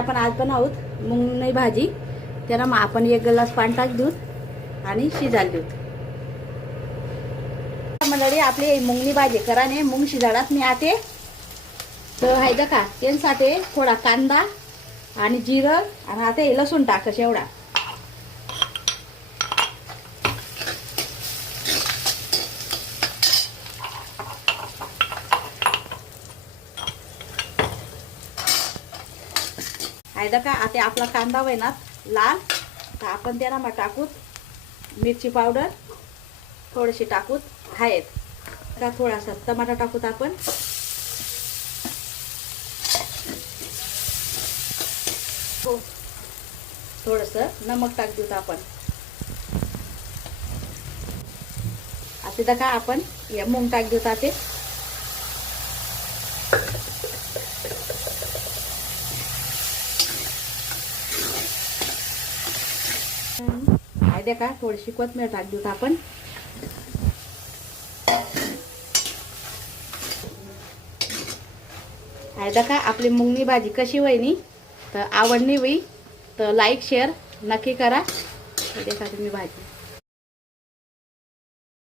आपण आज बनवत मुंगनी भाजी. त्याला मग आपण 1 ग्लास पाणी टाक दूध आणि शिजायला देऊ. मंडळी आपली मुंगनी भाजी कराने मुंग शिजाडात मी आते तर हायदा का त्यांसाठी थोडा कांदा आणि जिरं आणि आता हे लसूण टाकायचं एवढा. हायदा का आता आपला कांदा वयना लाल तर आपण त्याला मग टाकूत मिरची पावडर थोडीशी टाकूत हळद का थोडासा टमाटा टाकूत आपण. थोडंसं नमक टाक देऊ आपण. आता का आपण या मूग टाक देऊ ते. का थोडीशी कोथिंबीर टाक देऊ आपण. आहे का आपली मुंगनी भाजी कशी वहिनी तर आवडली होई तर लाईक शेअर नक्की करा. देखा तुम्ही भाजी